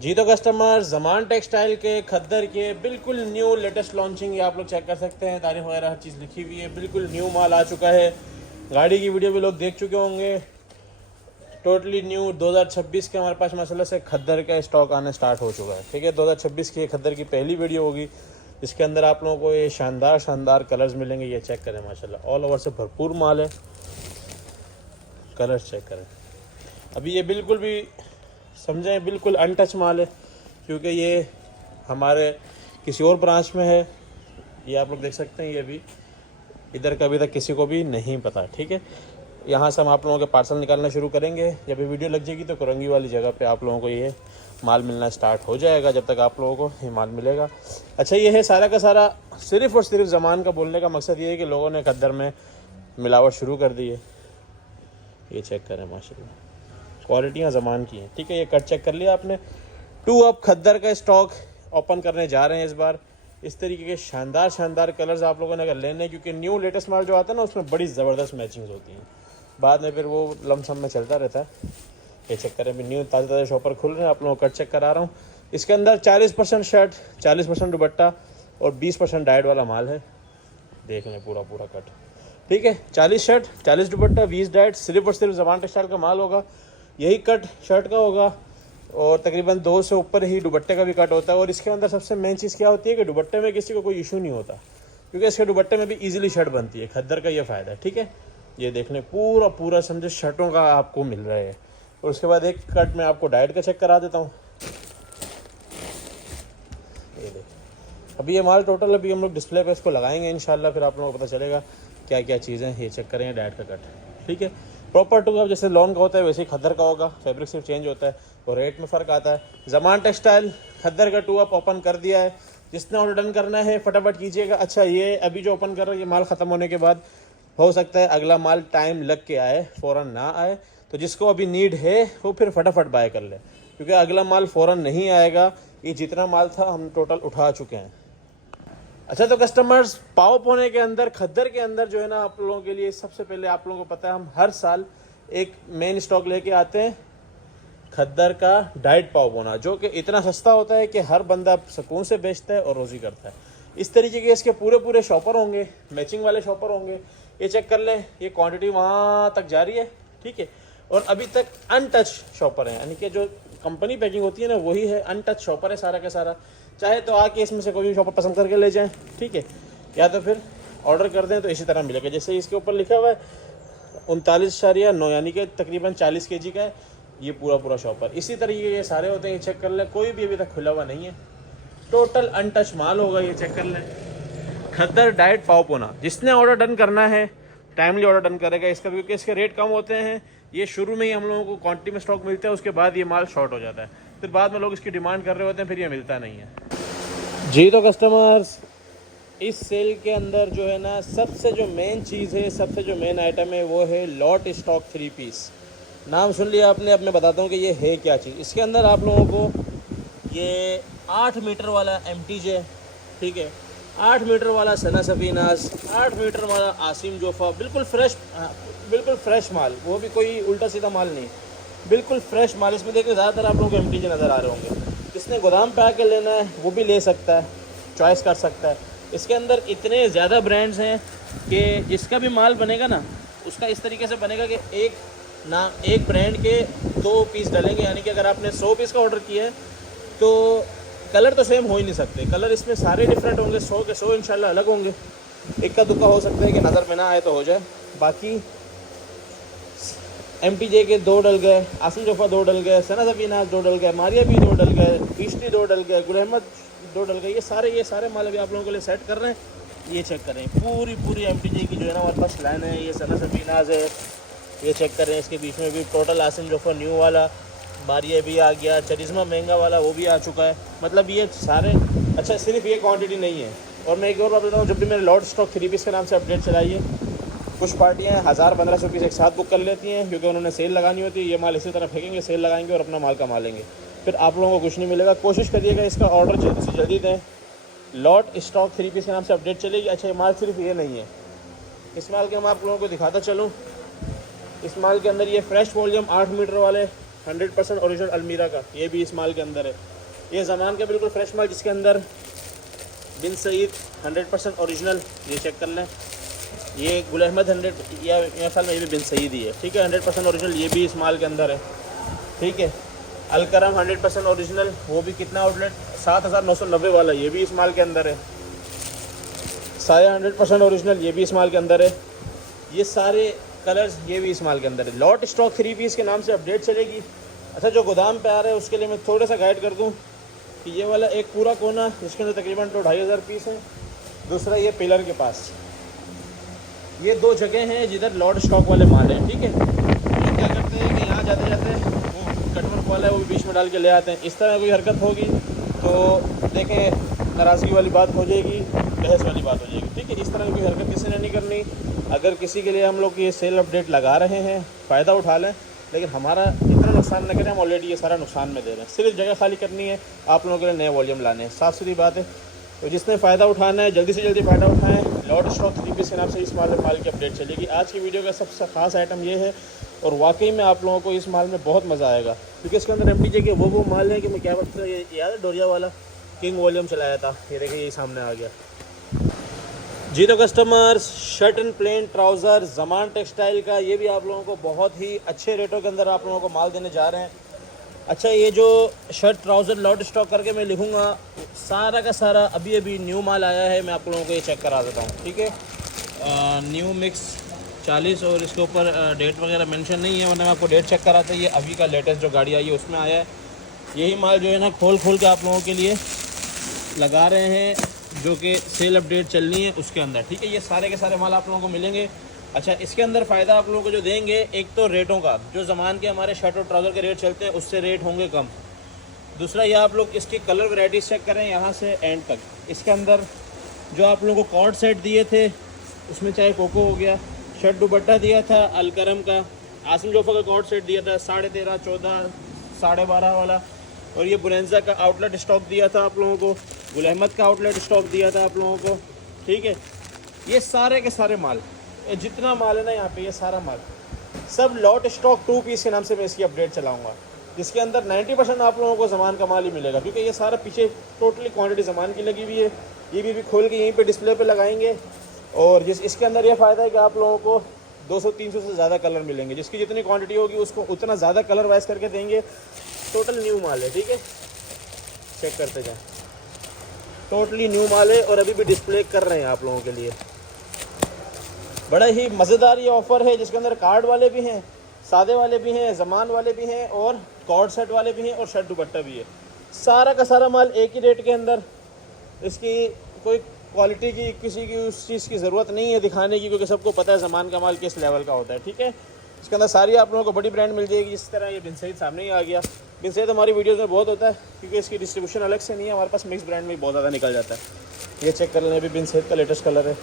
जी तो कस्टमर ज़मान टेक्सटाइल के खद्दर के बिल्कुल न्यू लेटेस्ट लॉन्चिंग ये आप लोग चेक कर सकते हैं। तारीख वगैरह हर चीज़ लिखी हुई है, बिल्कुल न्यू माल आ चुका है। गाड़ी की वीडियो भी लोग देख चुके होंगे। टोटली न्यू 2026 के हमारे पास मसले से खद्दर का स्टॉक आना स्टार्ट हो चुका है। ठीक है, 2026 की खद्दर की पहली वीडियो होगी। इसके अंदर आप लोगों को ये शानदार कलर्स मिलेंगे। ये चेक करें, माशाल्लाह ऑल ओवर से भरपूर माल है। कलर्स चेक करें। अभी ये बिल्कुल भी समझें बिल्कुल अनटच माल है, क्योंकि ये हमारे किसी और ब्रांच में है। ये आप लोग देख सकते हैं, ये भी इधर का अभी तक किसी को भी नहीं पता। ठीक है, यहाँ से हम आप लोगों के पार्सल निकालना शुरू करेंगे। जब ये वीडियो लग जाएगी तो कुरंगी वाली जगह पे आप लोगों को ये माल मिलना स्टार्ट हो जाएगा। जब तक आप लोगों को ये माल मिलेगा। अच्छा, ये है सारा का सारा सिर्फ़ और सिर्फ ज़मान का बोलने का मकसद ये है कि लोगों ने खद्दर में मिलावट शुरू कर दी है। ये चेक करें, माशाल्लाह क्वालिटियाँ ज़मान की हैं। ठीक है, ये कट चेक कर लिया आपने। 2 अप खद्दर का स्टॉक ओपन करने जा रहे हैं इस बार। इस तरीके के शानदार कलर्स आप लोगों ने अगर लेने, क्योंकि न्यू लेटेस्ट माल जो आता है ना उसमें बड़ी ज़बरदस्त मैचिंग्स होती हैं, बाद में फिर वो लमसम में चलता रहता है। ये चेक करें, अभी न्यू ताज़े शॉपर खुल रहे हैं, आप लोगों को कट चेक करा रहा हूँ। इसके अंदर 40% शर्ट, 40% दुपट्टा और 20% डाइट वाला माल है। देख लें पूरा कट। ठीक है, 40 शर्ट, 40 दुपट्टा, 20 डाइट, सिर्फ और सिर्फ ज़मान टेक्सटाइल का माल होगा। यही कट शर्ट का होगा और तकरीबन 2 से ऊपर ही दुपट्टे का भी कट होता है। और इसके अंदर सबसे मेन चीज़ क्या होती है कि दुपट्टे में किसी को कोई इशू नहीं होता, क्योंकि इसके दुपट्टे में भी इजीली शर्ट बनती है। खद्दर का ये फ़ायदा है। ठीक है, ये देख लें पूरा समझे शर्टों का आपको मिल रहा है। और उसके बाद एक कट में आपको डाइट का चेक करा देता हूँ। ये देख, अभी ये माल टोटल अभी हम लोग डिस्प्ले पे इसको लगाएंगे इंशाल्लाह, फिर आप लोगों को पता चलेगा क्या क्या चीज़ें। ये चेक करें डाइट का कट। ठीक है, प्रॉपर 2 अप जैसे लॉन का होता है वैसे ही खद्दर का होगा। फैब्रिक सिर्फ चेंज होता है और रेट में फ़र्क आता है। ज़मान टेक्सटाइल खद्दर का 2 अप ओपन कर दिया है। जिसने ऑर्डर डन करना है फटाफट कीजिएगा। अच्छा, ये अभी जो ओपन कर रहा है ये माल ख़त्म होने के बाद हो सकता है अगला माल टाइम लग के आए, फ़ौरन ना आए। तो जिसको अभी नीड है वो फिर फटाफट बाय कर ले, क्योंकि अगला माल फ़ौरन नहीं आएगा। ये जितना माल था हम टोटल उठा चुके हैं। अच्छा, तो कस्टमर्स पाव पोने के अंदर खद्दर के अंदर जो है ना, आप लोगों के लिए सबसे पहले आप लोगों को पता है हम हर साल एक मेन स्टॉक लेके आते हैं खद्दर का डाइट पाव पोना, जो कि इतना सस्ता होता है कि हर बंदा सुकून से बेचता है और रोज़ी करता है। इस तरीके के इसके पूरे शॉपर होंगे, मैचिंग वाले शॉपर होंगे। ये चेक कर लें, ये क्वांटिटी वहाँ तक जा रही है। ठीक है, और अभी तक अनटच शॉपर है, यानी कि जो कंपनी पैकिंग होती है ना वही है, अनटच शॉपर है सारा का सारा। चाहे तो आके इसमें से कोई भी शॉपर पसंद करके ले जाएं। ठीक है, या तो फिर ऑर्डर कर दें तो इसी तरह मिलेगा। जैसे इसके ऊपर लिखा हुआ है 39.9, यानी कि तकरीबन 40 kg का है ये पूरा शॉपर। इसी तरीके के सारे होते हैं। ये चेक कर लें, कोई भी अभी तक खुला हुआ नहीं है, टोटल अनटच माल होगा। ये चेक कर लें, खद्दर डाइट पाव पोना। जिसने ऑर्डर डन करना है टाइमली ऑर्डर डन करेगा इसका, क्योंकि इसके रेट कम होते हैं। ये शुरू में ही हम लोगों को क्वांटिटी में स्टॉक मिलता है, उसके बाद ये माल शॉर्ट हो जाता है, फिर बाद में लोग इसकी डिमांड कर रहे होते हैं, फिर ये मिलता नहीं है। जी तो कस्टमर्स, इस सेल के अंदर जो है ना सबसे जो मेन चीज़ है, सबसे जो मेन आइटम है वो है लॉट स्टॉक 3 पीस। नाम सुन लिया आपने, अब मैं बताता हूँ कि ये है क्या चीज़। इसके अंदर आप लोगों को ये 8 मीटर वाला MTJ, ठीक है, 8 मीटर वाला सना सफीनास, 8 मीटर वाला आसिम जोफा, बिल्कुल फ्रेश माल, वो भी कोई उल्टा सीधा माल नहीं, बिल्कुल फ्रेश माल। इसमें देखिए ज़्यादातर आप लोगों को MTJ नज़र आ रहे होंगे। जिसने गोदाम पे आके लेना है वो भी ले सकता है, चॉइस कर सकता है। इसके अंदर इतने ज़्यादा ब्रांड्स हैं कि जिसका भी माल बनेगा ना उसका इस तरीके से बनेगा कि एक ब्रांड के 2 पीस डलेंगे, यानी कि अगर आपने 100 पीस का ऑर्डर किया है तो कलर तो सेम हो ही नहीं सकते। कलर इसमें सारे डिफरेंट होंगे, 100 के 100 इंशाल्लाह अलग होंगे। इक्का दुक्का हो सकता है कि नज़र में ना आए तो हो जाए। बाकी MTJ के 2 डल गए, आसिम जोफा 2 डल गए, सना सफीनास 2 डल गए, मारिया भी 2 डल गए, पीश्ती 2 डल गए, गुल अहमद 2 डल गए। ये सारे माल अभी आप लोगों के लिए सेट कर रहे हैं। ये चेक करें, पूरी MTJ की जो है ना हमारे पास लाइन है। ये सना सफीनास है, ये चेक करें। इसके बीच में भी टोटल आसिम जोफा न्यू वाला, मारिया भी आ गया, चरिश्मा महंगा वाला वो भी आ चुका है। मतलब ये सारे, अच्छा सिर्फ ये क्वांटिटी नहीं है। और मैं एक और बात बताऊँ, जब भी मेरे लॉट स्टॉक 3 पीस के नाम से अपडेट चलाइए, कुछ पार्टियाँ 1000-1500 पीस एक साथ बुक कर लेती हैं, क्योंकि उन्होंने सेल लगानी होती है। ये माल इसी तरह फेंकेंगे, सेल लगाएंगे और अपना माल कमा लेंगे, फिर आप लोगों को कुछ नहीं मिलेगा। कोशिश करिएगा इसका ऑर्डर जल्दी से जल्दी दें। लॉट स्टॉक 3 पीस के नाम से अपडेट चलेगी। अच्छा, ये माल सिर्फ ये नहीं है, इस माल के हम आप लोगों को दिखाता चलूँ। इस माल के अंदर ये फ्रेश वॉल्यूम 8 मीटर वाले 100% ओरिजिनल अलमीरा का, ये भी इस माल के अंदर है। ये ज़मान का बिल्कुल फ्रेश माल जिसके अंदर बिन सईद 100% ओरिजिनल, ये चेक कर लें। ये गुल अहमद 100 या मेरे ख्याल में ये भी बिन सईद ही है, ठीक है, 100% ओरिजिनल, ये भी इस माल के अंदर है, ठीक है। अलकरम 100% ओरिजिनल, वो भी कितना आउटलेट 7990 वाला, ये भी इस माल के अंदर है। साया 100% ओरिजिनल, ये भी इस माल के अंदर है। ये सारे कलर्स ये भी इस माल के अंदर है। लॉट स्टॉक 3 पीस के नाम से अपडेट चलेगी। अच्छा, जो गोदाम पे आ रहा है उसके लिए मैं थोड़ा सा गाइड कर दूं कि ये वाला एक पूरा कोना जिसके अंदर तकरीबन 2500 पीस हैं, दूसरा ये पिलर के पास, ये 2 जगह हैं जिधर लॉट स्टॉक वाले माल हैं, ठीक है। ये क्या करते हैं कि यहाँ जाते जाते वो कटवर्क वाला है वो भी बीच में डाल के ले आते हैं। इस तरह कोई हरकत होगी तो देखें नाराज़गी वाली बात हो जाएगी, बहस वाली बात हो जाएगी, ठीक है। इस तरह की कोई हरकत किसी ने नहीं करनी। अगर किसी के लिए हम लोग ये सेल अपडेट लगा रहे हैं, फ़ायदा उठा लें, लेकिन हमारा इतना नुकसान न करें। हम ऑलरेडी ये सारा नुकसान में दे रहे हैं, सिर्फ जगह खाली करनी है, आप लोगों के लिए नए वॉल्यूम लाने हैं, साफ सीधी बात है। तो जिसने फ़ायदा उठाना है जल्दी से जल्दी फ़ायदा उठाएं। लॉट स्टॉक 3 पीस के नाम से इस माल की अपडेट चलेगी। आज की वीडियो का सबसे ख़ास आइटम ये है और वाकई में आप लोगों को इस माल में बहुत मज़ा आएगा, क्योंकि इसके अंदर MTJ के वो माल है कि मैं क्या वक्त ये याद है डोरिया वाला किंग वॉल्यूम चलाया था, ये देखिए ये सामने आ गया जी। तो customers, shirt and plane trouser Zaman textile का, ये भी आप लोगों को बहुत ही अच्छे रेटों के अंदर आप लोगों को माल देने जा रहे हैं। अच्छा, ये जो शर्ट ट्राउज़र लॉट स्टॉक करके मैं लिखूँगा, सारा का सारा अभी अभी न्यू माल आया है। मैं आप लोगों को ये चेक करा देता हूँ, ठीक है। न्यू मिक्स 40 और इसके ऊपर डेट वगैरह मेंशन नहीं है, वरना मैं आपको डेट चेक कराता। ये अभी का लेटेस्ट जो गाड़ी आई है उसमें आया है। यही माल जो है ना खोल के आप लोगों के लिए लगा रहे हैं, जो कि सेल अपडेट चलनी है उसके अंदर, ठीक है। ये सारे के सारे माल आप लोगों को मिलेंगे। अच्छा, इसके अंदर फ़ायदा आप लोगों को जो देंगे, एक तो रेटों का, जो ज़मान के हमारे शर्ट और ट्राउज़र के रेट चलते हैं उससे रेट होंगे कम। दूसरा, ये आप लोग इसकी कलर वैराइटीज़ चेक करें यहाँ से एंड तक। इसके अंदर जो आप लोगों को कॉर्ड सेट दिए थे उसमें चाहे कोको हो गया, शर्ट दुपट्टा दिया था अलकरम का, आसिम जोफा का कॉर्ड सेट दिया था 13.5, 14, 12.5 वाला, और ये बुरेंजा का आउटलेट स्टॉक दिया था आप लोगों को, गुल अहमद का आउटलेट स्टॉक दिया था आप लोगों को, ठीक है। ये सारे के सारे माल, ये जितना माल है ना यहाँ पे, ये सारा माल सब लॉट स्टॉक 2 पीस के नाम से मैं इसकी अपडेट चलाऊँगा, जिसके अंदर 90% आप लोगों को ज़मान का माल ही मिलेगा, क्योंकि ये सारा पीछे टोटली क्वांटिटी ज़मान की लगी हुई है। ये भी खोल के यहीं पे डिस्प्ले पे लगाएंगे, और इसके अंदर ये फ़ायदा है कि आप लोगों को 200-300 से ज़्यादा कलर मिलेंगे, जिसकी जितनी क्वांटिटी होगी उसको उतना ज़्यादा कलर वाइज करके देंगे। टोटल न्यू माल है, ठीक है, चेक करते जाएँ। टोटली न्यू माल है और अभी भी डिस्प्ले कर रहे हैं आप लोगों के लिए। बड़ा ही मज़ेदार ये ऑफ़र है, जिसके अंदर कार्ड वाले भी हैं, सादे वाले भी हैं, ज़मान वाले भी हैं, और कॉर्ड सेट वाले भी हैं, और शर्ट दुपट्टा भी है। सारा का सारा माल एक ही रेट के अंदर। इसकी कोई क्वालिटी की किसी की उस चीज़ की ज़रूरत नहीं है दिखाने की, क्योंकि सबको पता है ज़मान का माल किस लेवल का होता है, ठीक है। इसके अंदर सारी आप लोगों को बड़ी ब्रांड मिल जाएगी। इस तरह ये बिन सईद सामने ही आ गया। बिन सईद हमारी वीडियोस में बहुत होता है, क्योंकि इसकी डिस्ट्रीब्यूशन अलग से नहीं है, हमारे पास मिक्स ब्रांड में बहुत ज़्यादा निकल जाता है। ये चेक कर लें, अभी बिन सईद का लेटेस्ट कलर है,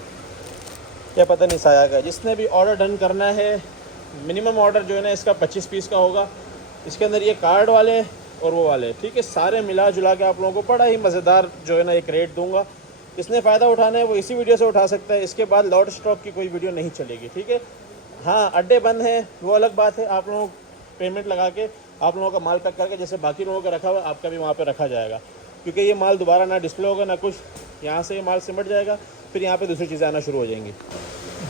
क्या पता नहीं साया का। जिसने भी ऑर्डर डन करना है, मिनिमम ऑर्डर जो है ना इसका 25 पीस का होगा। इसके अंदर ये कार्ड वाले और वो वाले, ठीक है, सारे मिला जुला के आप लोगों को बड़ा ही मज़ेदार जो है ना एक रेट दूंगा। इसने फ़ायदा उठाना है वो इसी वीडियो से उठा सकता है। इसके बाद लॉट स्टॉक की कोई वीडियो नहीं चलेगी, ठीक है। हाँ, अड्डे बंद हैं वो अलग बात है, आप लोगों पेमेंट लगा के आप लोगों का माल पैक करके जैसे बाकी लोगों का रखा हुआ आपका भी वहाँ पे रखा जाएगा, क्योंकि ये माल दोबारा ना डिस्प्ले होगा ना कुछ, यहाँ से ये माल सिमट जाएगा, फिर यहाँ पे दूसरी चीज़ें आना शुरू हो जाएंगी।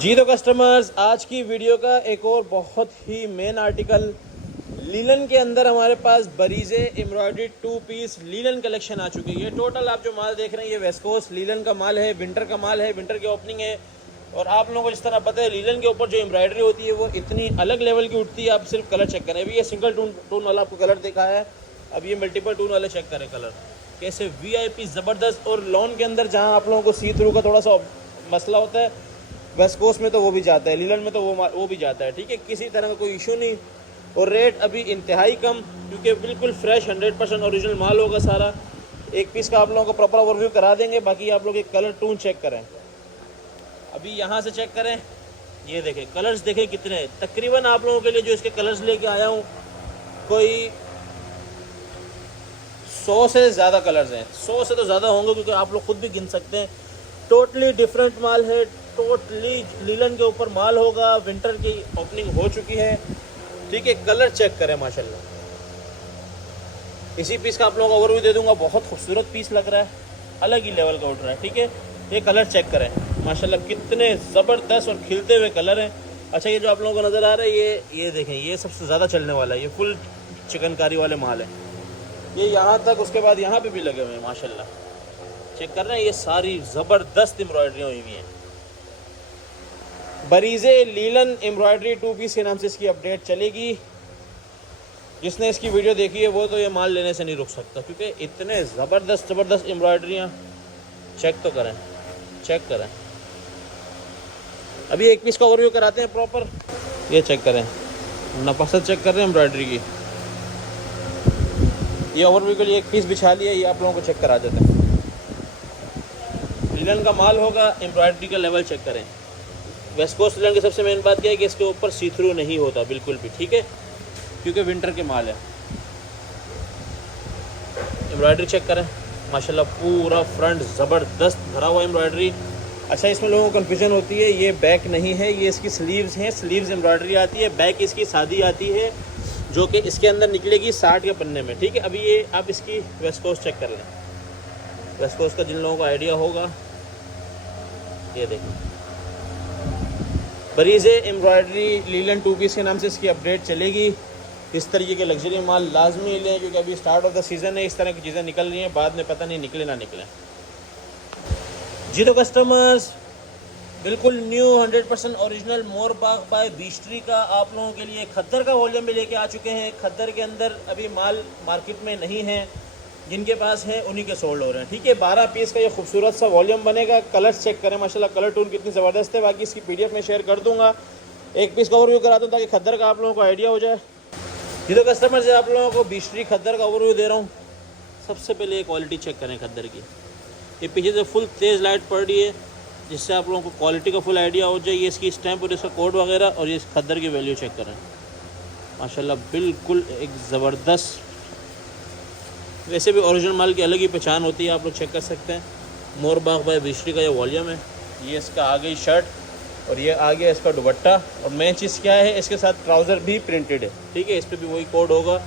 जी तो कस्टमर्स, आज की वीडियो का एक और बहुत ही मेन आर्टिकल, लीलन के अंदर हमारे पास बरीजे एम्ब्रॉयडरी 2 पीस लीलन कलेक्शन आ चुकी है। ये टोटल आप जो माल देख रहे हैं ये वेस्ट कोस्ट लीलन का माल है, विंटर का माल है, विंटर की ओपनिंग है। और आप लोगों को जिस तरह पता है लीलन के ऊपर जो एम्ब्रॉयडरी होती है वो इतनी अलग लेवल की उठती है, आप सिर्फ कलर चेक करें। अभी ये सिंगल टून वाला आपको कलर दिखा है, अब ये मल्टीपल टून वाले चेक करें कलर कैसे VIP ज़बरदस्त। और लॉन के अंदर जहाँ आप लोगों को सी थ्रू का थोड़ा सा मसला होता है, वेस्ट कोस्ट में तो वो भी जाता है, लीलन में तो वो भी जाता है, ठीक है, किसी तरह का कोई इशू नहीं। और रेट अभी इंतहाई कम, क्योंकि बिल्कुल फ्रेश 100% ओरिजिनल माल होगा सारा। एक पीस का आप लोगों को प्रॉपर ओवरव्यू करा देंगे, बाकी आप लोग एक कलर टून चेक करें। अभी यहाँ से चेक करें, ये देखें कलर्स देखें कितने, तकरीबन आप लोगों के लिए जो इसके कलर्स लेके आया हूँ कोई 100 से ज़्यादा कलर्स हैं, 100 से तो ज़्यादा होंगे, क्योंकि आप लोग खुद भी गिन सकते हैं। टोटली डिफरेंट माल है, टोटली लीलन के ऊपर माल होगा, विंटर की ओपनिंग हो चुकी है, ठीक है। कलर चेक करें माशाल्लाह, इसी पीस का आप लोगों को ओवरव्यू दे दूंगा। बहुत खूबसूरत पीस लग रहा है, अलग ही लेवल का उठ रहा है। ठीक है, ये कलर चेक करें माशाल्लाह कितने ज़बरदस्त और खिलते हुए कलर हैं। अच्छा, ये जो आप लोगों को नज़र आ रहा है ये देखें, ये सबसे ज़्यादा चलने वाला है, ये फुल चिकनकारी वाले माल है। ये यहाँ तक, उसके बाद यहाँ पे भी लगे हुए हैं माशाल्लाह। चेक कर रहे हैं, ये सारी ज़बरदस्त एम्ब्रॉयडरी हुई हुई हैं। बरीज़े लीलन एम्ब्रॉयडरी 2 पीस के नाम से इसकी अपडेट चलेगी। जिसने इसकी वीडियो देखी है वो तो ये माल लेने से नहीं रुक सकता, क्योंकि इतने ज़बरदस्त एम्ब्रॉयडरियाँ चेक तो करें, चेक करें। अभी एक पीस का ओवरव्यू कराते हैं प्रॉपर। ये चेक करें, नफासत चेक कर रहे हैं एम्ब्रॉयडरी की। ये ओवरव्यू के लिए एक पीस बिछा लिया, ये आप लोगों को चेक करा देते हैं। लिनन का माल होगा, एम्ब्रॉयडरी का लेवल चेक करें। वेस्ट कोस्ट लिनन की सबसे मेन बात क्या है कि इसके ऊपर सी थ्रू नहीं होता बिल्कुल भी। ठीक है, क्योंकि विंटर के माल है। एम्ब्रॉयडरी चेक करें माशाल्लाह, पूरा फ्रंट ज़बरदस्त भरा हुआ एम्ब्रॉयडरी। अच्छा, इसमें लोगों को कन्फ्यूजन होती है, ये बैक नहीं है, ये इसकी स्लीव्स हैं। स्लीव्स एम्ब्रॉयडरी आती है, बैक इसकी सादी आती है, जो कि इसके अंदर निकलेगी 60 के पन्ने में। ठीक है, अभी ये आप इसकी वेस्ट कोस्ट चेक कर लें। वेस्ट कोस्ट का जिन लोगों को आइडिया होगा, ये देखें, बरीज़े एम्ब्रॉयडरी लीलन 2 पीस के नाम से इसकी अपडेट चलेगी। इस तरीके के लग्जरी माल लाजमी लें, क्योंकि अभी स्टार्ट ऑफ द सीज़न है, इस तरह की चीज़ें निकल रही हैं, बाद में पता नहीं निकले ना निकले। जी तो कस्टमर्स, बिल्कुल न्यू 100% ओरिजिनल मोरबाग बाय बीस्ट्री का आप लोगों के लिए खद्दर का वॉल्यूम भी लेके आ चुके हैं। खद्दर के अंदर अभी माल मार्केट में नहीं है, जिनके पास है उन्हीं के सोल्ड हो रहे हैं। ठीक है, 12 पीस का ये खूबसूरत सा वॉल्यूम बनेगा। कलर्स चेक करें माशाल्लाह, कलर टून कितनी ज़बरदस्त है। बाकी इसकी PDF में शेयर कर दूँगा। एक पीस का ओवरव्यू कराता हूँ ताकि खद्दर का आप लोगों को आइडिया हो जाए। ये तो कस्टमर से आप लोगों को बीस्ट्री खद्दर का ओवरव्यू दे रहा हूँ। सबसे पहले ये क्वालिटी चेक करें खद्दर की। ये पीछे से फुल तेज़ लाइट पड़ रही है, जिससे आप लोगों को क्वालिटी का फुल आइडिया हो जाए। ये इसकी स्टैम्प और इसका कोड वगैरह, और ये खद्दर की वैल्यू चेक करें माशाल्लाह, बिल्कुल एक ज़बरदस्त। वैसे भी ओरिजिनल माल की अलग ही पहचान होती है, आप लोग चेक कर सकते हैं। मोरबाग बाय बीस्ट्री का ये वॉल्यूम है। ये इसका आगे शर्ट और ये आगे इसका दुपट्टा, और मेन चीज़ क्या है, इसके साथ ट्राउज़र भी प्रिंटेड है। ठीक है, इस पर भी वही कोड होगा।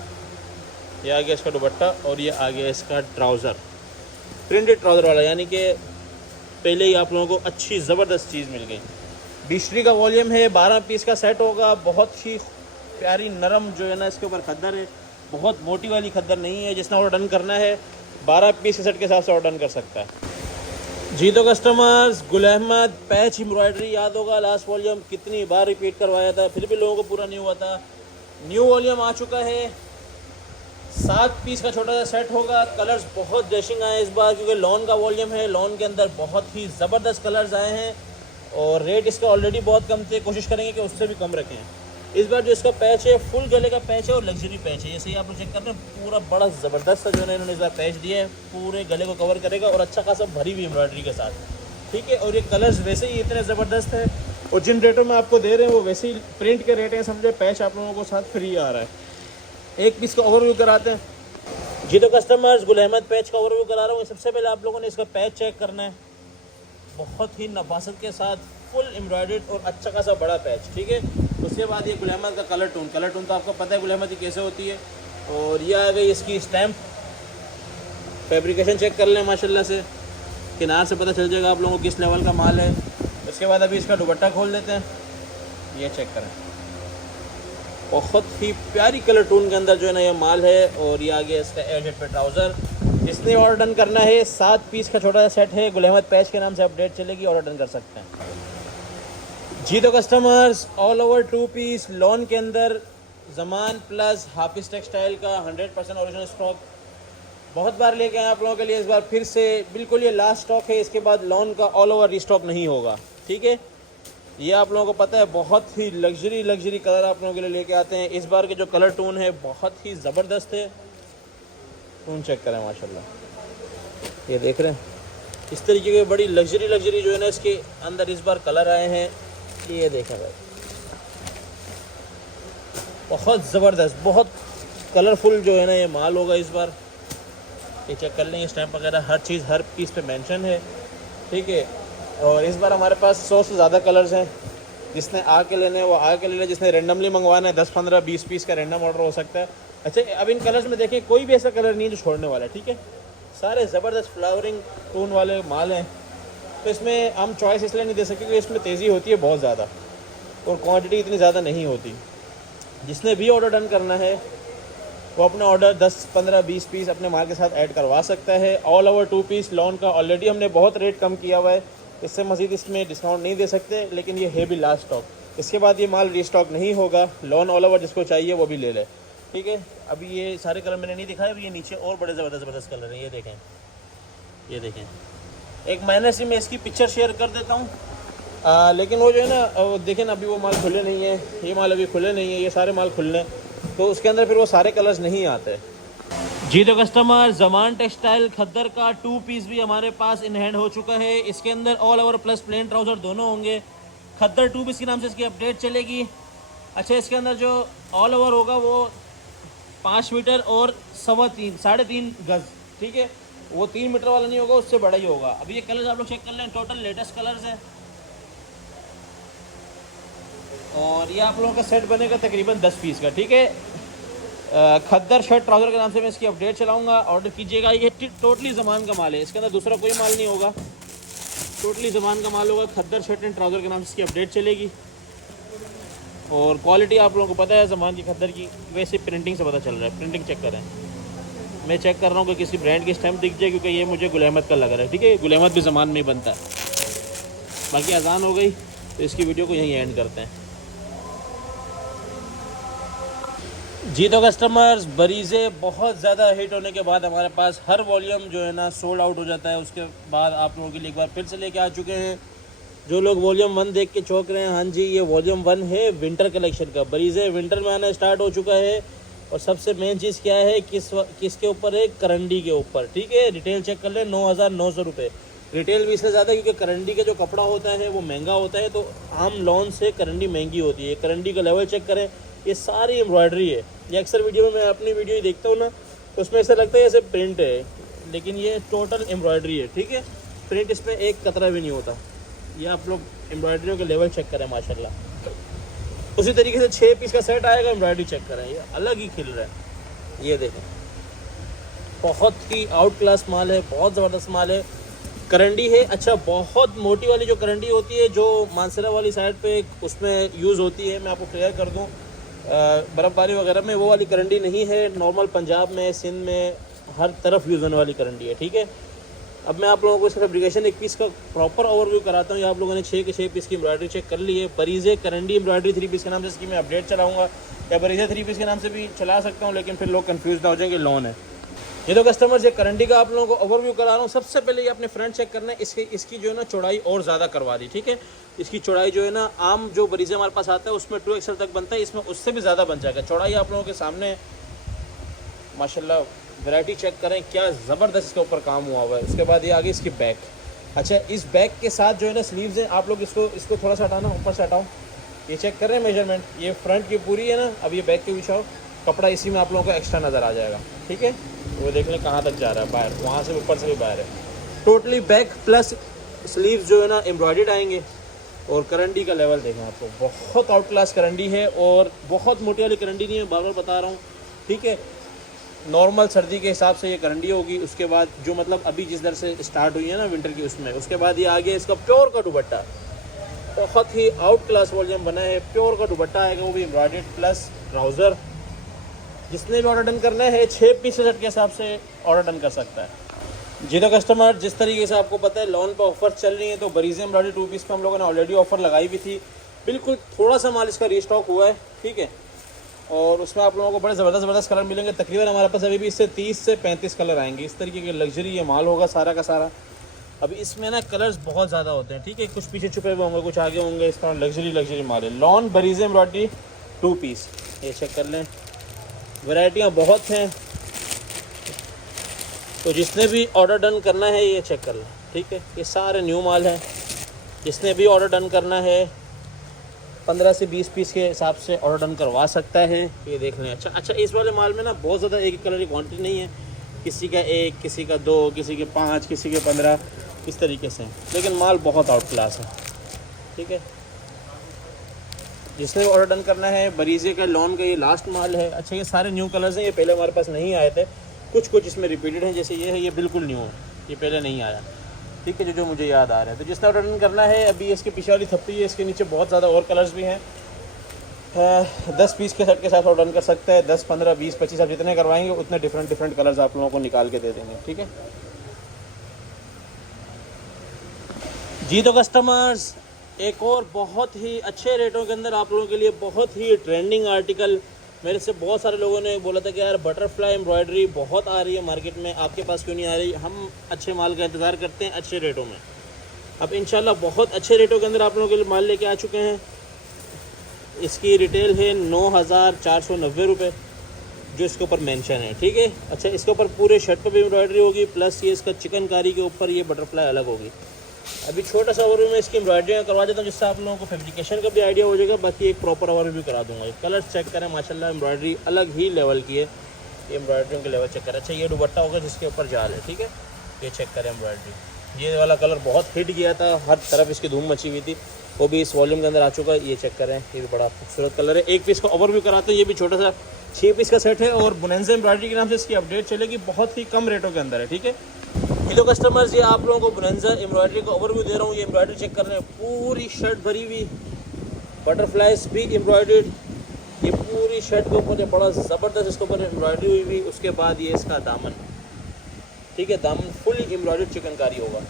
ये आगे इसका दुपट्टा और ये आगे इसका ट्राउज़र, प्रिंटेड ट्राउज़र वाला, यानी कि पहले ही आप लोगों को अच्छी ज़बरदस्त चीज़ मिल गई। बीस्ट्री का वॉल्यूम है, 12 पीस का सेट होगा। बहुत ही प्यारी नरम जो है ना इसके ऊपर खद्दर है, बहुत मोटी वाली खद्दर नहीं है। जिसने ऑर्डर डन करना है 12 पीस के सेट के हिसाब से ऑर्डर डन कर सकता है। जी तो customers, Gul Ahmed patch embroidery याद होगा, लास्ट वॉल्यूम कितनी बार रिपीट करवाया था, फिर भी लोगों को पूरा नहीं हुआ था। न्यू वॉल्यूम आ चुका है, 7 पीस का छोटा सा सेट होगा। कलर्स बहुत डैशिंग आए इस बार, क्योंकि लॉन का वॉल्यूम है। लॉन के अंदर बहुत ही ज़बरदस्त कलर्स आए हैं, और रेट इसका ऑलरेडी बहुत कम थे। कोशिश करेंगे कि उससे भी कम रखें। इस बार जो इसका पैच है, फुल गले का पैच है और लग्जरी पैच है। जैसे ही आप लोग चेक कर रहे हैं, पूरा बड़ा ज़बरदस्त सा जो है इन्होंने इस बार पैच दिया है, पूरे गले को कवर करेगा, और अच्छा खासा भरी हुई एम्ब्रॉयडरी के साथ। ठीक है, और ये कलर्स वैसे ही इतने ज़बरदस्त है, और जिन रेटों में आपको दे रहे हैं वो वैसे ही प्रिंट के रेट हैं। समझे, पैच आप लोगों को साथ फ्री आ रहा है। एक पीस का ओवरव्यू कराते हैं। जी तो कस्टमर्स, गुल अहमद पैच का ओवरव्यू करा रहा हूँ। सबसे पहले आप लोगों ने इसका पैच चेक करना है, बहुत ही नफासत के साथ फुल एम्ब्रॉयडर्ड और अच्छा खासा बड़ा पैच। ठीक है, उसके बाद ये गुल अहमद का कलर टून तो आपको पता है गुल अहमद की कैसे होती है। और ये आ गई इसकी स्टैम्प। फैब्रिकेशन चेक कर लें माशाल्लाह से, किनार से पता चल जाएगा आप लोगों को किस लेवल का माल है। उसके बाद अभी इसका दुपट्टा खोल लेते हैं, ये चेक करें, बहुत ही प्यारी कलर टून के अंदर जो है ना ये माल है। और ये आगे इसका एजेड पे ट्राउज़र। इसने ऑर्डर डन करना है, 7 पीस का छोटा सा सेट है, गुल अहमद पैच के नाम से अपडेट चलेगी, ऑर्डर डन कर सकते हैं। जी तो customers, all over 2 piece lawn के अंदर ज़मान प्लस हाफिज़ टेक्सटाइल का 100% ओरिजिनल स्टॉक बहुत बार लेके आए आप लोगों के लिए। इस बार फिर से बिल्कुल ये लास्ट स्टॉक है, इसके बाद लॉन का ऑल ओवर रीस्टॉक नहीं होगा। ठीक है, ये आप लोगों को पता है, बहुत ही लग्जरी कलर आप लोगों के लिए लेके आते हैं। इस बार के जो कलर टोन है बहुत ही ज़बरदस्त है। टोन चेक करें माशाल्लाह, ये देख रहे हैं, इस तरीके के बड़ी लग्जरी जो है ना इसके अंदर इस बार कलर आए हैं। ये देखें भाई, बहुत ज़बरदस्त, बहुत कलरफुल जो है ना ये माल होगा इस बार। ये चेक कर लेंगे, स्टैम्प वगैरह हर चीज़ हर पीस पे मेंशन है। ठीक है, और इस बार हमारे पास 100 से ज़्यादा कलर्स हैं। जिसने आके लेने वो आके ले लें, जिसने रेंडमली मंगवाना है 10, 15, 20 पीस का रेंडम ऑर्डर हो सकता है। अच्छा अब इन कलर्स में देखें कोई भी ऐसा कलर नहीं है जो छोड़ने वाला है, ठीक है, सारे ज़बरदस्त फ्लावरिंग टोन वाले माल हैं। तो इसमें हम चॉइस इसलिए नहीं दे सकते क्योंकि इसमें तेज़ी होती है बहुत ज़्यादा और क्वांटिटी इतनी ज़्यादा नहीं होती। जिसने भी ऑर्डर डन करना है वो अपना ऑर्डर 10, 15, 20 पीस अपने माल के साथ ऐड करवा सकता है। ऑल ओवर 2 पीस लॉन का ऑलरेडी हमने बहुत रेट कम किया हुआ है, इससे मज़ीद इसमें डिस्काउंट नहीं दे सकते, लेकिन ये है भी लास्ट स्टॉक। इसके बाद ये माल रीस्टॉक नहीं होगा। लॉन ऑल ओवर जिसको चाहिए वो भी ले ले, ठीक है। अभी ये सारे कलर मैंने नहीं दिखाए, अभी ये नीचे और बड़े ज़बरदस्त कलर हैं, ये देखें, ये देखें। एक मैंने से मैं इसकी पिक्चर शेयर कर देता हूँ, लेकिन वो जो है ना वो देखें ना, अभी वो माल खुले नहीं है, ये माल अभी खुले नहीं है, ये सारे माल खुलने, तो उसके अंदर फिर वो सारे कलर्स नहीं आते। जी तो कस्टमर, जमान टेक्सटाइल खद्दर का 2 पीस भी हमारे पास इन हैंड हो चुका है। इसके अंदर all over plus plane trouser दोनों होंगे। खद्दर 2 पीस के नाम से इसकी अपडेट चलेगी। अच्छा, इसके अंदर जो ऑल ओवर होगा वो 5 मीटर और 3.5 गज़, ठीक है, वो 3 मीटर वाला नहीं होगा, उससे बड़ा ही होगा। अभी ये कलर्स आप लोग चेक कर लें, टोटल लेटेस्ट कलर्स हैं। और ये आप लोगों का सेट बनेगा तकरीबन 10 पीस का, ठीक है। खद्दर शर्ट ट्राउज़र के नाम से मैं इसकी अपडेट चलाऊंगा, ऑर्डर कीजिएगा। ये टोटली ज़मान का माल है, इसके अंदर दूसरा कोई माल नहीं होगा, टोटली ज़मान का माल होगा। खद्दर शर्ट एंड ट्राउज़र के नाम से इसकी अपडेट चलेगी। और क्वालिटी आप लोगों को पता है ज़मान की खद्दर की, वैसे प्रिंटिंग से पता चल रहा है। प्रिंटिंग चेक करें, मैं चेक कर रहा हूँ कि किसी ब्रांड की स्टैम्प दिख जाए, क्योंकि ये मुझे गुल अहमद का लग रहा है, ठीक है। गुल अहमद भी ज़मान में ही बनता है। बाकी अजान हो गई तो इसकी वीडियो को यहीं एंड करते हैं। जी तो कस्टमर्स, बरीज़े बहुत ज़्यादा हिट होने के बाद हमारे पास हर वॉल्यूम जो है ना सोल्ड आउट हो जाता है। उसके बाद आप लोगों के लिए एक बार फिर से लेके आ चुके हैं। जो लोग वॉल्यूम 1 देख के चौंक रहे हैं, हाँ जी, ये वॉल्यूम 1 है विंटर कलेक्शन का। बरीज़े विंटर में आना स्टार्ट हो चुका है। और सबसे मेन चीज़ क्या है, किसके ऊपर है, करंडी के ऊपर, ठीक है। रिटेल चेक कर लें, 9,900 रुपये। रिटेल भी इसलिए ज़्यादा क्योंकि करंडी का जो कपड़ा होता है वो महंगा होता है, तो आम लॉन से करंडी महंगी होती है। करंडी का लेवल चेक करें, ये सारी एम्ब्रॉयडरी है। ये अक्सर वीडियो में मैं अपनी वीडियो ही देखता हूँ ना, तो उसमें ऐसा लगता है जैसे प्रिंट है, लेकिन ये टोटल एम्ब्रॉयडरी है, ठीक है। प्रिंट इसमें एक कतरा भी नहीं होता। ये आप लोग एम्ब्रॉयडरी का लेवल चेक करें, माशाल्लाह। उसी तरीके से 6 पीस का सेट आएगा, एम्ब्रॉयडरी चेक करें, ये अलग ही खिल रहा है। ये देखें, बहुत ही आउट क्लास माल है, बहुत ज़बरदस्त माल है। करंडी है, अच्छा, बहुत मोटी वाली जो करंडी होती है, जो मानसरा वाली साइड पे उसमें यूज़ होती है, मैं आपको क्लियर कर दूं, बर्फ़बारी वगैरह में वो वाली करंडी नहीं है। नॉर्मल पंजाब में, सिंध में, हर तरफ यूज़ होने वाली करंडी है, ठीक है। अब मैं आप लोगों को इसका फैब्रिकेशन एक पीस का प्रॉपर ओवरव्यू कराता हूँ। ये आप लोगों ने 6 के 6 पीस की एम्ब्रॉयडरी चेक कर ली है। बरीज़े करंडी एम्ब्रॉयडरी 3 पीस के नाम से इसकी मैं अपडेट चलाऊँगा, या बरीज़े 3 पीस के नाम से भी चला सकता हूँ, लेकिन फिर लोग कन्फ्यूज़ ना हो जाएंगे, लोन है। ये तो कस्टमर्स, ये करंडी का आप लोगों को ओवरव्यू करा रहा हूँ। सबसे पहले ये अपने फ्रंट चेक करना है, इसकी जो है ना चौड़ाई और ज़्यादा करवा दी, ठीक है। इसकी चौड़ाई जो है ना, आम जो बरीज़े हमारे पास आता है उसमें 2XL तक बनता है, इसमें उससे भी ज़्यादा बन जाएगा। चौड़ाई आप लोगों के सामने माशाल्लाह, वैरायटी चेक करें, क्या ज़बरदस्त इसके ऊपर काम हुआ हुआ है। उसके बाद ये आगे इसकी बैक। अच्छा, इस बैक के साथ जो है ना स्लीव्स हैं, आप लोग इसको थोड़ा सा हटाना, ऊपर से हटाओ, ये चेक कर रहे हैं मेजरमेंट। ये फ्रंट की पूरी है ना, अब ये बैक के पीछे आओ, कपड़ा इसी में आप लोगों को एक्स्ट्रा नज़र आ जाएगा, ठीक है। वो देख लें कहाँ तक जा रहा है, बाहर, वहाँ से ऊपर से भी बाहर है। टोटली बैक प्लस स्लीव्स जो है ना एम्ब्रॉयडर्ड आएंगे। और करंडी का लेवल देखें, आपको बहुत आउट क्लास करंडी है, और बहुत मोटी वाली करंडी नहीं है, बार बार बता रहा हूँ, ठीक है। नॉर्मल सर्दी के हिसाब से ये करंडी होगी। उसके बाद जो मतलब अभी जिस दर से स्टार्ट हुई है ना विंटर की, उसमें उसके बाद ये आगे इसका प्योर का दुपट्टा, बहुत ही आउट क्लास वॉल्यूम बना है। प्योर का दुपट्टा आएगा, वो भी एम्ब्रॉयडर्ड प्लस ट्राउज़र। जिसने भी ऑर्डर डन करना है 6 पीस सेट के हिसाब से ऑर्डर डन कर सकता है। जी तो कस्टमर, जिस तरीके से आपको पता है लॉन पर ऑफर चल रही है, तो बरीज़े एम्ब्रॉयडरी 2 पीस पर हम लोगों ने ऑलरेडी ऑफर लगाई भी थी। बिल्कुल थोड़ा सा माल इसका रीस्टॉक हुआ है, ठीक है। और उसमें आप लोगों को बड़े ज़बरदस्त कलर मिलेंगे। तकरीबन हमारे पास अभी भी इससे 30 से 35 कलर आएंगे। इस तरीके के लग्जरी ये माल होगा सारा का सारा। अभी इसमें ना कलर्स बहुत ज़्यादा होते हैं, ठीक है। कुछ पीछे छुपे हुए होंगे, कुछ आगे होंगे। इस तरह लग्जरी माल है। लॉन बरीज़े एम्ब्रॉयडरी 2 पीस, ये चेक कर लें, वैरायटियाँ बहुत हैं। तो जिसने भी ऑर्डर डन करना है ये चेक कर लें, ठीक है। ये सारे न्यू माल हैं। जिसने भी ऑर्डर डन करना है 15 से 20 पीस के हिसाब से ऑर्डर डन करवा सकता है। ये देख लें। अच्छा, इस वाले माल में ना बहुत ज़्यादा एक कलर की क्वांटिटी नहीं है। किसी का 1, किसी का 2, किसी के 5, किसी के 15, इस तरीके से, लेकिन माल बहुत आउट क्लास है, ठीक है। जिसने ऑर्डर डन करना है, बरीजे का लॉन का ये लास्ट माल है। अच्छा ये सारे न्यू कलर्स हैं, ये पहले हमारे पास नहीं आए थे, कुछ इसमें रिपीटेड हैं। जैसे ये है, ये बिल्कुल न्यू है, ये पहले नहीं आया, ठीक है, जो मुझे याद आ रहा है। तो जिसने ऑर्डर डन करना है, अभी इसके पीछे वाली थप्पी है, इसके नीचे बहुत ज़्यादा और कलर्स भी हैं। 10 पीस के सेट के साथ ऑर्डर कर सकते हैं। 10, 15, 20, 25 आप जितने करवाएंगे उतने डिफरेंट कलर्स आप लोगों को निकाल के दे देंगे, ठीक है जी। तो कस्टमर्स, एक और बहुत ही अच्छे रेटों के अंदर आप लोगों के लिए बहुत ही ट्रेंडिंग आर्टिकल, मेरे से बहुत सारे लोगों ने बोला था कि यार बटरफ्लाई एम्ब्रॉयडरी बहुत आ रही है मार्केट में, आपके पास क्यों नहीं आ रही। हम अच्छे माल का इंतज़ार करते हैं अच्छे रेटों में। अब इंशाल्लाह बहुत अच्छे रेटों के अंदर आप लोगों के लिए माल लेके आ चुके हैं। इसकी रिटेल है 9,490 रुपये, जो इसके ऊपर मेंशन है, ठीक है। अच्छा इसके ऊपर पूरे शर्ट पर भी एम्ब्रॉयडरी होगी, प्लस ये इसका चिकनकारी के ऊपर ये बटरफ्लाई अलग होगी। अभी छोटा सा ओवरव्यू में इसकी एम्ब्रॉयडरी करवा देता हूँ, जिससे आप लोगों को फैब्रिकेशन का भी आइडिया हो जाएगा। बाकी एक प्रॉपर ओवरव्यू करा दूँगा। ये कलर्स चेक करें, माशाल्लाह एम्ब्रॉयडरी अलग ही लेवल की है, ये एम्ब्रॉयडरी के लेवल चेक करें। अच्छा ये दुपट्टा होगा जिसके ऊपर जाल है, ठीक है, ये चेक करें एम्ब्रॉयडरी। ये वाला कलर बहुत हिट किया था, हर तरफ इसकी धूम मची हुई थी, वो भी इस वॉल्यूम के अंदर आ चुका है। ये चेक करें, ये भी बड़ा खूबसूरत कलर है। एक पीस का ओवरव्यू कराते हैं, ये भी छोटा सा 6 पीस का सेट है और बोनेंजा एम्ब्रॉयडरी के नाम से इसकी अपडेट चलेगी, बहुत ही कम रेटों के अंदर है, ठीक है। हेलो कस्टमर्स, ये आप लोगों को बोनेंजा एम्ब्रॉयडरी का ओवरव्यू दे रहा हूँ। ये एम्ब्रॉयडरी चेक कर रहे हैं, पूरी शर्ट भरी हुई, बटरफ्लाइज भी एम्ब्रॉयडर्ड, ये पूरी शर्ट के ऊपर बड़ा ज़बरदस्त इसके ऊपर एम्ब्रॉयडरी हुई हुई। उसके बाद ये इसका दामन, ठीक है, दामन फुल एम्ब्रॉयडर्ड चिकनकारी होगा।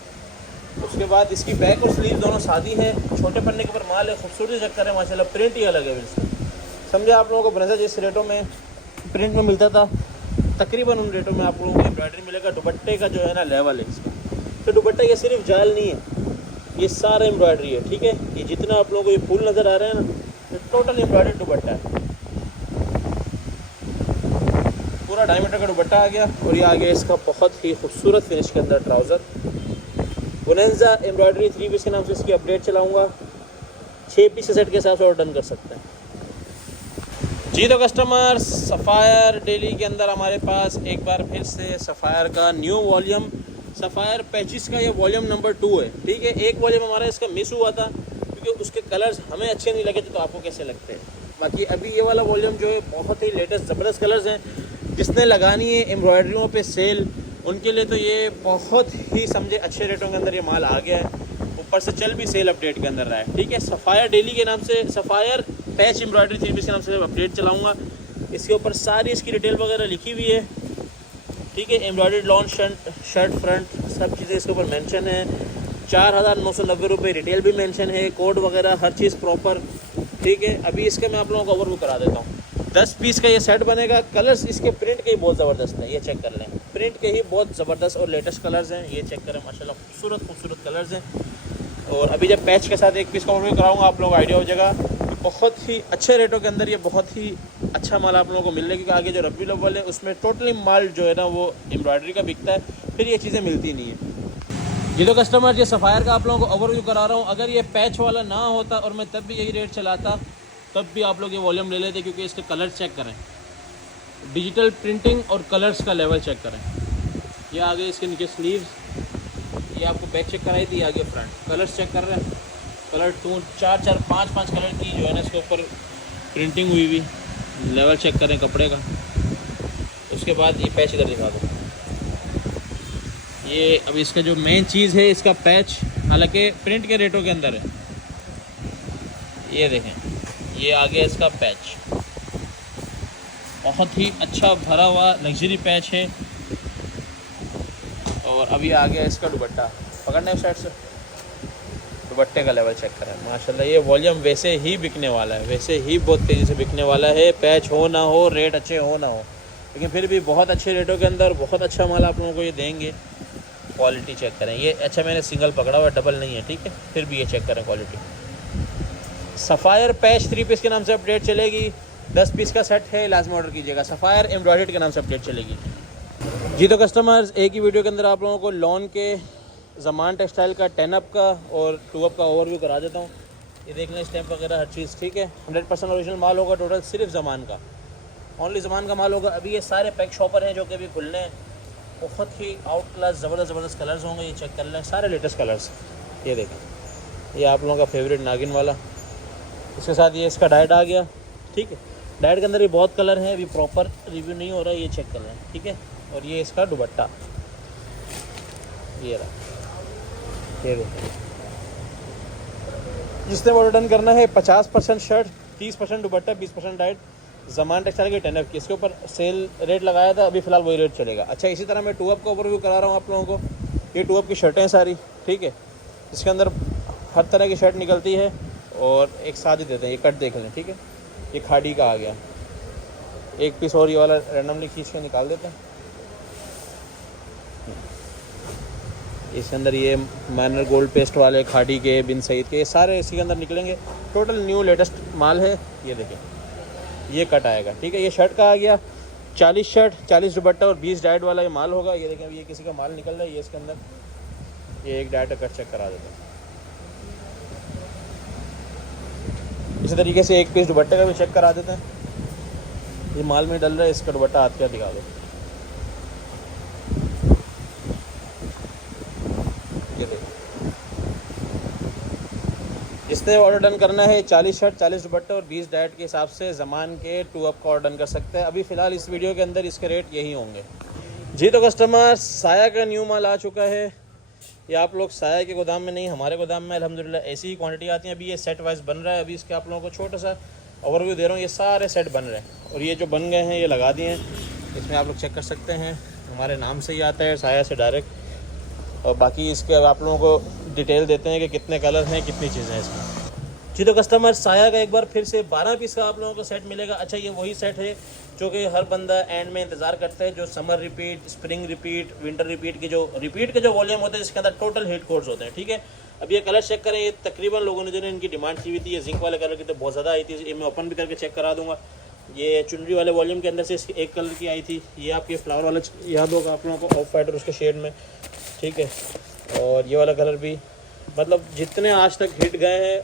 उसके बाद इसकी बैक और स्लीव दोनों सादी हैं, छोटे पन्ने के ऊपर माल है, खूबसूरती चेक करें माशाल्लाह, प्रिंट ही अलग है बिल्कुल। समझे आप लोगों को बोनेंजा जिस रेटों में प्रिंट में मिलता था, तकरीबन उन रेटों में आप लोगों को एम्ब्रॉयडरी मिलेगा। दुपट्टे का जो है ना लेवल है इसका, तो दुपट्टे ये सिर्फ जाल नहीं है, ये सारा एम्ब्रॉयडरी है, ठीक है। ये जितना आप लोगों को ये फूल नज़र आ रहे हैं ना, ये टोटल एम्ब्रॉयडरी दुपट्टा है, पूरा 2.5 मीटर का दुपट्टा आ गया। और ये आ गया इसका बहुत ही खूबसूरत फिनिश के अंदर ट्राउज़र, बोनेंजा एम्ब्रॉयडरी 3 पीस के नाम से इसकी अपडेट चलाऊँगा। 6 पीस के सेट के साथ ऑर्डर डन कर सकते हैं जी। तो कस्टमर्स, सफ़ायर डेली के अंदर हमारे पास एक बार फिर से सफ़ायर का न्यू वॉल्यूम, सफ़ायर पैचिस का ये वॉल्यूम नंबर 2 है, ठीक है। एक वॉल्यूम हमारा इसका मिस हुआ था क्योंकि उसके कलर्स हमें अच्छे नहीं लगे थे, तो आपको कैसे लगते हैं। बाकी अभी ये वाला वॉल्यूम जो है बहुत ही लेटेस्ट ज़बरदस्त कलर्स हैं। जिसने लगानी है एम्ब्रॉयडरियों पे सेल, उनके लिए तो ये बहुत ही समझे अच्छे रेटों के अंदर ये माल आ गया है, ऊपर से चल भी सेल अपडेट के अंदर रहा है, ठीक है। सफ़ायर डेली के नाम से सफ़ायर पैच एम्ब्रॉयडरी 3 पीस के नाम से अपडेट चलाऊँगा। इसके ऊपर सारी इसकी डिटेल वगैरह लिखी हुई है, ठीक है। एम्ब्रॉयडर्ड लॉन शर्ट फ्रंट सब चीज़ें इसके ऊपर मेंशन है। 4,990 रुपये रिटेल भी मेंशन है, कोड वगैरह हर चीज़ प्रॉपर, ठीक है। अभी इसके मैं आप लोगों को ओवरव्यू करा देता हूँ। 10 पीस का ये सेट बनेगा। कलर्स इसके प्रिंट के ही बहुत ज़बरदस्त हैं, ये चेक कर लें, प्रिंट के ही बहुत ज़बरदस्त और लेटेस्ट कलर्स हैं, ये चेक करें माशाल्लाह, खूबसूरत कलर्स हैं। और अभी जब पैच के साथ एक पीस का ओवरव्यू कराऊंगा, आप लोगों को आइडिया हो जाएगा। बहुत ही अच्छे रेटों के अंदर ये बहुत ही अच्छा माल आप लोगों को मिल रहा है, क्योंकि आगे जो रबी अव्वल है उसमें टोटली माल जो है ना वो एम्ब्रॉयडरी का बिकता है, फिर ये चीज़ें मिलती नहीं है जी। तो कस्टमर, ये सफ़ायर का आप लोगों को ओवरव्यू करा रहा हूँ। अगर ये पैच वाला ना होता और मैं तब भी यही रेट चलाता, तब भी आप लोग ये वॉल्यूम ले लेते, क्योंकि इसके कलर्स चेक करें, डिजिटल प्रिंटिंग और कलर्स का लेवल चेक करें। ये आगे इसके नीचे स्लीव्स, ये आपको बैक चेक कराई थी, आगे फ्रंट कलर्स चेक कर रहे हैं। कलर 2, 4, 4, 5 कलर की जो है ना इसके ऊपर प्रिंटिंग हुई हुई, लेवल चेक करें कपड़े का। उसके बाद ये पैच इधर दिखा दो। ये अब इसका जो मेन चीज़ है इसका पैच, हालांकि प्रिंट के रेटों के अंदर है। ये देखें, ये आगे इसका पैच बहुत ही अच्छा भरा हुआ लग्जरी पैच है। और अभी आ गया इसका दुपट्टा, पकड़ने साइड से दुपट्टे का लेवल चेक करें माशाल्लाह। ये वॉल्यूम वैसे ही बिकने वाला है, वैसे ही बहुत तेज़ी से बिकने वाला है, पैच हो ना हो, रेट अच्छे हो ना हो, लेकिन फिर भी बहुत अच्छे रेटों के अंदर बहुत अच्छा माल आप लोगों को ये देंगे। क्वालिटी चेक करें, ये अच्छा मैंने सिंगल पकड़ा हुआ, डबल नहीं है, ठीक है, फिर भी ये चेक करें क्वालिटी। सफ़ायर पैच 3 पीस के नाम से अपडेट चलेगी। 10 पीस का सेट है, लाजमी ऑर्डर कीजिएगा। सफ़ायर एम्ब्रॉयडर्ड के नाम से अपडेट चलेगी जी। तो कस्टमर्स, एक ही वीडियो के अंदर आप लोगों को लॉन के ज़मान टेक्सटाइल का 10 अप का और 2 अप का ओवरव्यू करा देता हूँ। ये देख लें, स्टैम्प वगैरह हर चीज़ ठीक है। 100% ओरिजिनल माल होगा, टोटल सिर्फ ज़मान का, ओनली ज़मान का माल होगा। अभी ये सारे पैक शॉपर हैं जो कि अभी खुलने हैं, बहुत ही आउट क्लास ज़बरदस्त कलर्स होंगे, ये चेक कर लें, सारे लेटेस्ट कलर्स। ये देखें, ये आप लोगों का फेवरेट नागिन वाला, इसके साथ ये इसका डाइट आ गया, ठीक है। डाइट के अंदर भी बहुत कलर है, अभी प्रॉपर रिव्यू नहीं हो रहा है, ये चेक कर लें, ठीक है। और ये इसका दुपट्टा, ये रहा, ये देखिए। जिसने ऑर्डर डन करना है 50% शर्ट, 30% दुपट्टा, 20% डाइट, ज़मान टेक्सटाइल के 10F की, इसके ऊपर सेल रेट लगाया था, अभी फ़िलहाल वही रेट चलेगा। अच्छा, इसी तरह मैं 2Up का ओवरव्यू करा रहा हूँ आप लोगों को। ये 2Up की शर्टें सारी, ठीक है। इसके अंदर हर तरह की शर्ट निकलती है और एक साथ ही देते हैं। ये कट देख लें, ठीक है। ये खाड़ी का आ गया, एक पीस और ये वाला रैंडमली खींच के निकाल देते हैं। इसके अंदर ये माइनर गोल्ड पेस्ट वाले खाड़ी के, बिन सईद के, ये सारे इसी के अंदर निकलेंगे। टोटल न्यू लेटेस्ट माल है। ये देखें, ये कट आएगा, ठीक है। ये शर्ट का आ गया 40 शर्ट, 40 दुपट्टा और 20 डाइट वाला ये माल होगा। ये देखें, ये किसी का माल निकल रहा है, ये इसके अंदर ये एक डाइट का कट चेक करा देते हैं। इसी तरीके से एक पीस दुपट्टे का भी चेक करा देते हैं। ये माल में डल रहा है, इसका दुपट्टा हाथ का दिखा दो। ये देखो, जिसने ऑर्डर डन करना है 40 शर्ट, 40 दुपट्टे और 20 डाइट के हिसाब से ज़मान के 2Up का ऑर्डर डन कर सकते हैं। अभी फ़िलहाल इस वीडियो के अंदर इसके रेट यही होंगे जी। तो कस्टमर, साया का न्यू माल आ चुका है। ये आप लोग साया के गोदाम में नहीं, हमारे गोदाम में अल्हम्दुलिल्लाह ऐसी ही क्वांटिटी आती है। अभी ये सेट वाइज बन रहा है। अभी इसके आप लोगों को छोटा सा ओवरव्यू दे रहा हूँ। ये सारे सेट बन रहे हैं और ये जो बन गए हैं ये लगा दिए हैं। इसमें आप लोग चेक कर सकते हैं, हमारे नाम से ही आता है, साया से डायरेक्ट। और बाकी इसके आप लोगों को डिटेल देते हैं कि कितने कलर हैं, कितनी चीज़ें हैं इसमें जी। तो कस्टमर, साया का एक बार फिर से 12 पीस का आप लोगों को सेट मिलेगा। अच्छा, ये वही सेट है जो कि हर बंदा एंड में इंतज़ार करता है, जो summer repeat, spring repeat, winter repeat के जो वॉल्यूम होते हैं, जिसके अंदर टोटल हिट कोड्स होते हैं, ठीक है। अब ये कलर चेक करें, ये तकरीबन लोगों ने जो इनकी डिमांड की हुई थी, ये जिंक वाले कलर की तो बहुत ज़्यादा आई थी। ये मैं ओपन भी करके चेक करा दूँगा। ये चुनरी वाले वॉल्यूम के अंदर से इसकी एक कलर की आई थी। ये आपके फ्लावर वाला याद होगा आप लोगों को, ऑफ वाइट और उसके शेड में, ठीक है। और ये वाला कलर भी, मतलब जितने आज तक हिट गए हैं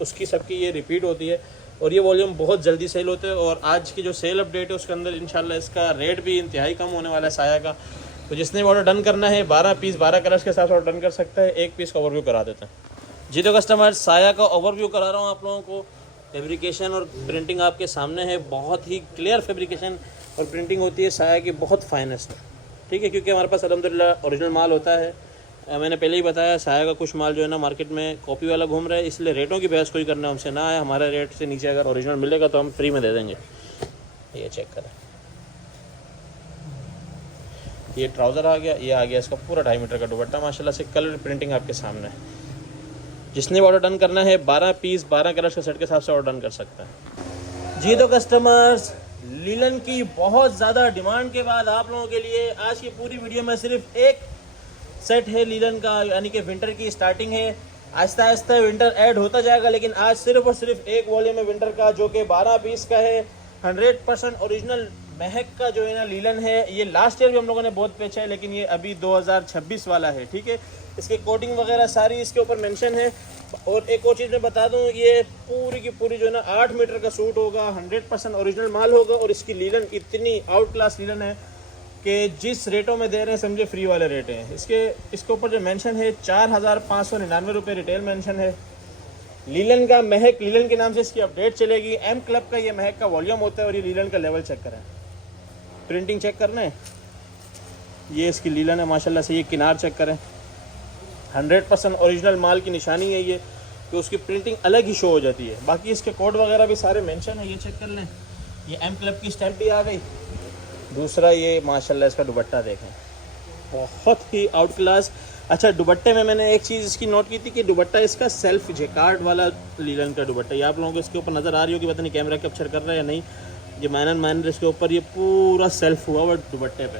उसकी सबकी ये रिपीट होती है। और ये वॉल्यूम बहुत जल्दी सेल होते हैं। और आज की जो सेल अपडेट है उसके अंदर इंशाल्लाह इसका रेट भी इंतहाई कम होने वाला है साया का। तो जिसने ऑर्डर डन करना है 12 पीस 12 कलर्स के साथ ऑर्डर डन कर सकता है। एक पीस का ओवरव्यू करा देते हैं जी। तो कस्टमर, साया का ओवरव्यू करा रहा हूँ आप लोगों को। फैब्रिकेशन और प्रिंटिंग आपके सामने है, बहुत ही क्लियर फैब्रिकेशन और प्रिंटिंग होती है साया की, बहुत फाइनेस्ट, ठीक है। क्योंकि हमारे पास अल्हम्दुलिल्लाह ओरिजिनल माल होता है। मैंने पहले ही बताया, साया का कुछ माल जो है ना मार्केट में कॉपी वाला घूम रहा है, इसलिए रेटों की बहस कोई करना हमसे ना आए। हमारे रेट से नीचे अगर ओरिजिनल मिलेगा तो हम फ्री में दे देंगे। ये चेक करें, ये ट्राउज़र आ गया, ये आ गया इसका पूरा 2.5 मीटर का दुपट्टा, माशाल्लाह से कलर प्रिंटिंग आपके सामने है। जिसने ऑर्डर डन करना है 12 पीस 12 कलर्स के सेट के हिसाब से ऑर्डर डन कर सकता है जी। तो कस्टमर्स, लीलन की बहुत ज़्यादा डिमांड के बाद आप लोगों के लिए आज की पूरी वीडियो में सिर्फ एक सेट है लीलन का, यानी कि विंटर की स्टार्टिंग है। आहिस्ता आहिस्ता विंटर ऐड होता जाएगा, लेकिन आज सिर्फ और सिर्फ एक वॉल्यूम है विंटर का, जो कि 12 पीस का है। 100% ओरिजिनल महक का जो है ना लीलन है। ये लास्ट ईयर भी हम लोगों ने बहुत बेचा है, लेकिन ये अभी 2026 वाला है, ठीक है। इसकी कोटिंग वगैरह सारी इसके ऊपर मेंशन है। और एक और चीज़ मैं बता दूं, ये पूरी की पूरी जो है ना 8 मीटर का सूट होगा, 100% ओरिजिनल माल होगा। और इसकी लीलन इतनी आउट क्लास लीलन है कि जिस रेटों में दे रहे हैं समझे फ्री वाले रेट हैं। इसके ऊपर जो मेंशन है 4,599 रुपये रिटेल मेंशन है। लीलन का महक, लीलन के नाम से इसकी अपडेट चलेगी। एम क्लब का ये महक का वॉल्यूम होता है। और ये लीलन का लेवल चेक करें, प्रिंटिंग चेक करना है, ये इसकी लीलन है माशाल्लाह से। ये किनार चेक करें, 100% ओरिजिनल माल की निशानी है ये, तो उसकी प्रिंटिंग अलग ही शो हो जाती है। बाकी इसके कोड वगैरह भी सारे मेंशन है, ये चेक कर लें। ये एम क्लब की स्टैंप भी आ गई। दूसरा ये माशाल्लाह इसका दुपट्टा देखें, बहुत ही आउट क्लास। अच्छा, दुपट्टे में मैंने एक चीज़ इसकी नोट की थी कि दुपट्टा इसका सेल्फ जेकार्ड वाला लीलन का दुपट्टा, ये आप लोगों को इसके ऊपर नज़र आ रही हो कि पता नहीं कैमरा कैप्चर कर रहा है या नहीं। ये माइनर इसके ऊपर ये पूरा सेल्फ हुआ हुआ दुपट्टे पे,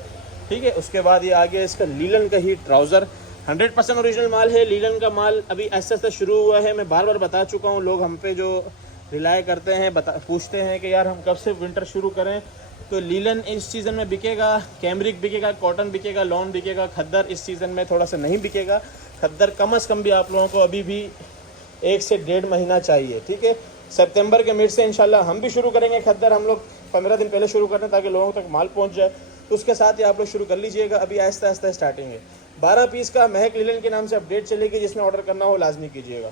ठीक है। उसके बाद ये आ गया इसका लीलन का ही ट्राउज़र, 100% ओरिजिनल माल है। लीलन का माल अभी ऐसे ऐसे शुरू हुआ है। मैं बार बार बता चुका हूँ, लोग हम पे जो रिलाई करते हैं, पूछते हैं कि यार हम कब से विंटर शुरू करें। तो लीलन इस सीज़न में बिकेगा, कैमरिक बिकेगा, कॉटन बिकेगा, लॉन बिकेगा। खद्दर इस सीज़न में थोड़ा सा नहीं बिकेगा। खद्दर कम अज़ कम भी आप लोगों को अभी भी 1 से 1.5 महीना चाहिए, ठीक है। सितंबर के मिड से इंशाल्लाह हम भी शुरू करेंगे खद्दर। हम लोग 15 दिन पहले शुरू करते हैं ताकि लोगों तक माल पहुंच जाए। तो उसके साथ ही आप लोग शुरू कर लीजिएगा। अभी आहिस्ता आहिस्ता स्टार्टिंग है। 12 पीस का महक लीलन के नाम से अपडेट चलेगी। जिसने ऑर्डर करना हो लाजमी कीजिएगा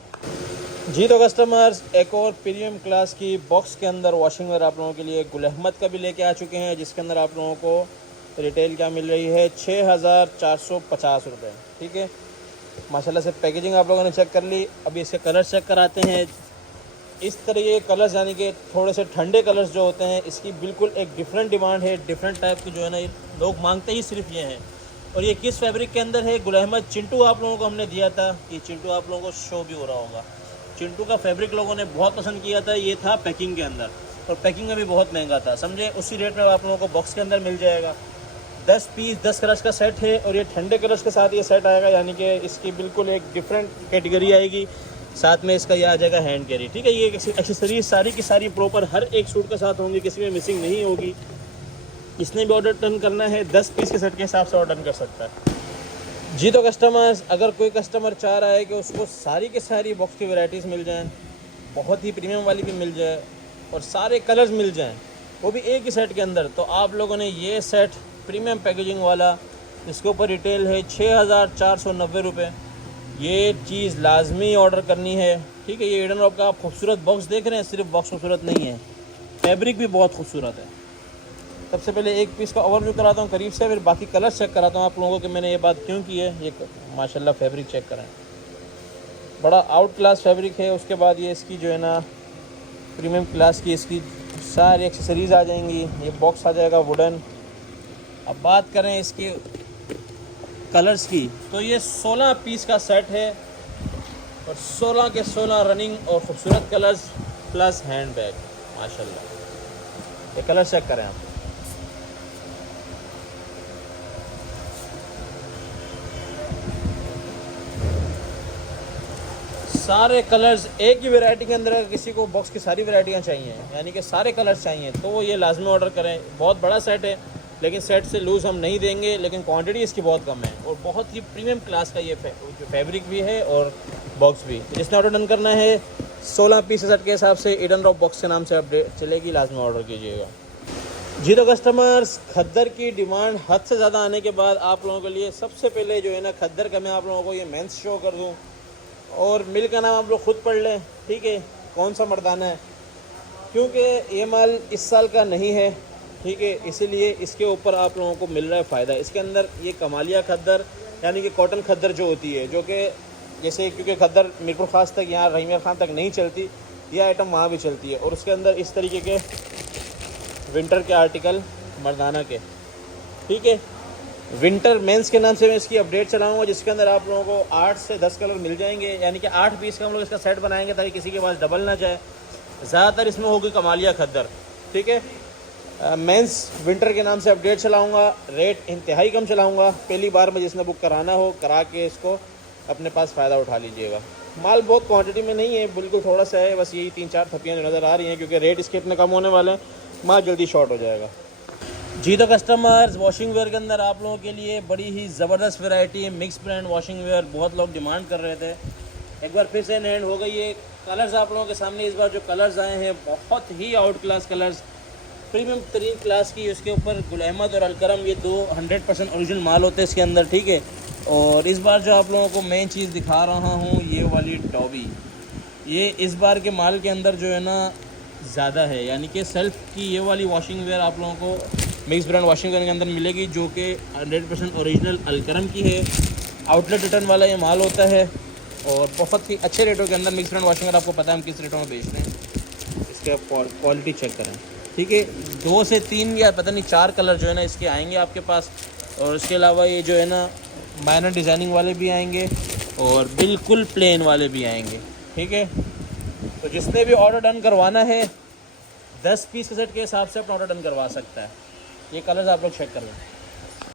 जी तो कस्टमर्स, एक और प्रीमियम क्लास की बॉक्स के अंदर वॉशिंग वेयर आप लोगों के लिए गुल अहमद का भी लेके आ चुके हैं, जिसके अंदर आप लोगों को रिटेल क्या मिल रही है 6,450 रुपये। ठीक है, माशाल्लाह से पैकेजिंग आप लोगों ने चेक कर ली। अभी इसके कलर चेक कराते हैं। इस तरह के कलर्स यानी कि थोड़े से ठंडे कलर्स जो होते हैं, इसकी बिल्कुल एक डिफरेंट डिमांड है। डिफरेंट टाइप की जो है ना, ये लोग मांगते ही सिर्फ ये हैं। और ये किस फैब्रिक के अंदर है? गुल अहमद चिंटू आप लोगों को हमने दिया था, ये चिंटू आप लोगों को शो भी हो रहा होगा। चिंटू का फैब्रिक लोगों ने बहुत पसंद किया था। ये था पैकिंग के अंदर, और पैकिंग में भी बहुत महंगा था, समझे। उसी रेट में आप लोगों को बॉक्स के अंदर मिल जाएगा। 10 पीस 10 कलर्स का सेट है, और ये ठंडे कलर्स के साथ ये सेट आएगा, यानी कि इसकी बिल्कुल एक डिफरेंट कैटेगरी आएगी। साथ में इसका यह आ जाएगा हैंड कैरी। ठीक है, ये एक्सेसरीज सारी की सारी प्रॉपर हर एक सूट के साथ होंगी, किसी में मिसिंग नहीं होगी। इसने भी ऑर्डर डन करना है 10 पीस के सेट के हिसाब से ऑर्डर डन कर सकता है। जी तो कस्टमर्स, अगर कोई कस्टमर चाह रहा है कि उसको सारी के सारी बॉक्स की वैरायटीज़ मिल जाएं, बहुत ही प्रीमियम वाली भी मिल जाए और सारे कलर्स मिल जाएं, वो भी एक ही सेट के अंदर, तो आप लोगों ने ये सेट प्रीमियम पैकेजिंग वाला, इसके ऊपर रिटेल है 6,490 रुपये, ये चीज़ लाजमी ऑर्डर करनी है। ठीक है, ये ईडन रॉक का आप खूबसूरत बॉक्स देख रहे हैं, सिर्फ बॉक्स खूबसूरत नहीं है, फैब्रिक भी बहुत खूबसूरत है। सबसे पहले एक पीस का ओवरव्यू कराता हूँ करीब से, फिर बाकी कलर चेक कराता हूँ आप लोगों को कि मैंने ये बात क्यों की है। ये माशाल्लाह फैब्रिक चेक करें, बड़ा आउट क्लास फैब्रिक है। उसके बाद ये इसकी जो है ना प्रीमियम क्लास की इसकी सारी एक्सेसरीज़ आ जाएंगी। ये बॉक्स आ जाएगा वुडन। अब बात करें इसके कलर्स की, तो ये 16 पीस का सेट है, और 16 के 16 रनिंग और खूबसूरत कलर्स प्लस हैंड बैग। माशाल्लाह, ये कलर चेक करें आप। सारे कलर्स एक ही वैरायटी के अंदर, अगर किसी को बॉक्स की सारी वैरायटियाँ चाहिए, यानी कि सारे कलर्स चाहिए, तो वो ये लाजमी ऑर्डर करें। बहुत बड़ा सेट है, लेकिन सेट से लूज़ हम नहीं देंगे, लेकिन क्वांटिटी इसकी बहुत कम है, और बहुत ही प्रीमियम क्लास का ये फैब्रिक भी है और बॉक्स भी। जिसने ऑर्डर डन करना है 16 पीस सेट के हिसाब से ईडन रॉक बॉक्स के नाम से अपडेट चलेगी, लाजमी ऑर्डर कीजिएगा। जी तो कस्टमर्स, खद्दर की डिमांड हद से ज़्यादा आने के बाद आप लोगों के लिए सबसे पहले जो है ना खद्दर का मैं आप लोगों को ये मेंस शो कर दूँ, और मिल का नाम आप लोग खुद पढ़ लें। ठीक है, कौन सा मर्दाना है, क्योंकि ये माल इस साल का नहीं है। ठीक है, इसीलिए इसके ऊपर आप लोगों को मिल रहा है फ़ायदा। इसके अंदर ये कमालिया खद्दर यानी कि कॉटन खद्दर जो होती है, जो कि जैसे क्योंकि खद्दर मीरपुर ख़ास तक यहाँ रहीमिया खान तक नहीं चलती, ये आइटम वहाँ भी चलती है। और उसके अंदर इस तरीके के विंटर के आर्टिकल मर्दाना के। ठीक है, विंटर मेंस के नाम से मैं इसकी अपडेट चलाऊंगा, जिसके अंदर आप लोगों को 8 से 10 कलर मिल जाएंगे, यानी कि 8 पीस का हम लोग इसका सेट बनाएंगे ताकि किसी के पास डबल ना जाए। ज़्यादातर इसमें होगी कमालिया खद्दर। ठीक है, मेंस विंटर के नाम से अपडेट चलाऊंगा, रेट इंतहाई कम चलाऊंगा। पहली बार में जिसने बुक कराना हो करा के इसको अपने पास फ़ायदा उठा लीजिएगा। माल बहुत क्वांटिटी में नहीं है, बिल्कुल थोड़ा सा है, बस यही 3-4 थप्पियाँ नज़र आ रही हैं, क्योंकि रेट इसके इतने कम होने वाले हैं, माल जल्दी शॉर्ट हो जाएगा। जी तो कस्टमर्स, वॉशिंग वेयर के अंदर आप लोगों के लिए बड़ी ही ज़बरदस्त वैरायटी है। मिक्स ब्रांड वॉशिंग वेयर बहुत लोग डिमांड कर रहे थे, एक बार फिर से एंड हो गई है। कलर्स आप लोगों के सामने इस बार जो कलर्स आए हैं, बहुत ही आउट क्लास कलर्स, प्रीमियम तरीन क्लास की। उसके ऊपर गुल अहमद और अलकरम, ये 2 100% ओरिजिनल माल होते हैं इसके अंदर। ठीक है, और इस बार जो आप लोगों को मेन चीज़ दिखा रहा हूँ, ये वाली डॉबी, ये इस बार के माल के अंदर जो है ना ज़्यादा है, यानी कि सेल्फ की ये वाली वॉशिंग वेयर आप लोगों को मिक्स ब्रांड वॉशिंग वेयर के अंदर मिलेगी, जो कि 100% ओरिजिनल अलकरम की है। आउटलेट रिटर्न वाला ये माल होता है, और बहुत ही अच्छे रेटों के अंदर मिक्स ब्रांड वॉशिंग वेयर आपको पता है हम किस रेटों में बेचते हैं। इसके आप क्वालिटी चेक करें। ठीक है, 2 से 3 या पता नहीं 4 कलर जो है ना इसके आएंगे आपके पास, और इसके अलावा ये जो है ना माइनर डिज़ाइनिंग वाले भी आएंगे और बिल्कुल प्लेन वाले भी आएंगे। ठीक है, तो जिसने भी ऑर्डर डन करवाना है 10 पीस के सेट के हिसाब से अपना ऑर्डर डन करवा सकता है। ये कलर्स आप लोग चेक कर लें।